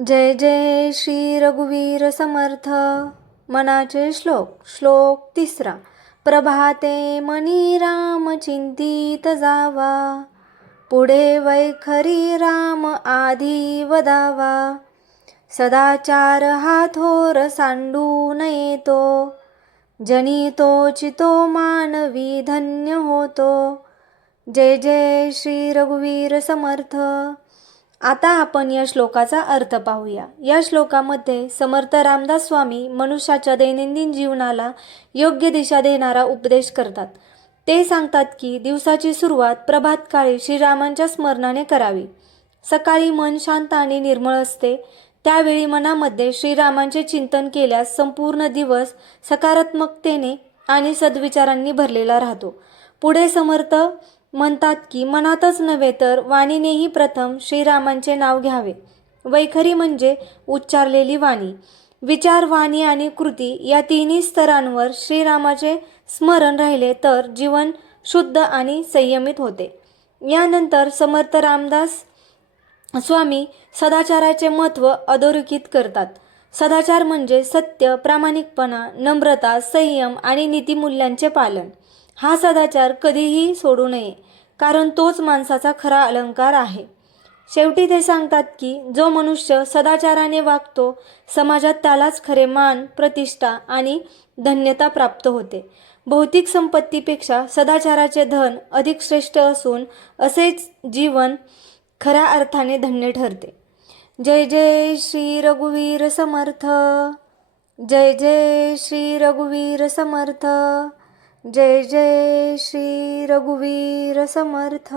जय जय श्री रघुवीर समर्थ. मनाचे श्लोक 3. प्रभाते मनी राम चिंतित जावा, पुढे वैखरी राम आधी वदावा. सदाचार हा थोर सांडून येतो, जनी तो चितो मानवी धन्य होतो. जय जय श्री रघुवीर समर्थ. आता आपण या श्लोकाचा अर्थ पाहूया. या श्लोकामध्ये समर्थ रामदास स्वामी मनुष्याच्या दैनंदिन जीवनाला योग्य दिशा देणारा उपदेश करतात. ते सांगतात की दिवसाची सुरुवात प्रभातकाळी श्रीरामांच्या स्मरणाने करावी. सकाळी मन शांत आणि निर्मळ असते, त्यावेळी मनामध्ये श्रीरामांचे चिंतन केल्यास संपूर्ण दिवस सकारात्मकतेने आणि सद्विचारांनी भरलेला राहतो. पुढे समर्थ म्हणतात की मनातच नव्हे तर वाणीनेही प्रथम श्रीरामांचे नाव घ्यावे. वैखरी म्हणजे उच्चारलेली वाणी. विचार, वाणी आणि कृती या तिन्ही स्तरांवर श्रीरामाचे स्मरण राहिले तर जीवन शुद्ध आणि संयमित होते. यानंतर समर्थ रामदास स्वामी सदाचाराचे महत्त्व अधोरेखित करतात. सदाचार म्हणजे सत्य, प्रामाणिकपणा, नम्रता, संयम आणि नीतिमूल्यांचे पालन. हा सदाचार कधीही सोडू नये, कारण तोच माणसाचा खरा अलंकार आहे. शेवटी ते सांगतात की जो मनुष्य सदाचाराने वागतो, समाजात त्यालाच खरे मान, प्रतिष्ठा आणि धन्यता प्राप्त होते. भौतिक संपत्तीपेक्षा सदाचाराचे धन अधिक श्रेष्ठ असून असेच जीवन खऱ्या अर्थाने धन्य ठरते. जय जय श्री रघुवीर समर्थ. जय जय श्री रघुवीर समर्थ. जय जय श्री रघुवीर समर्थ.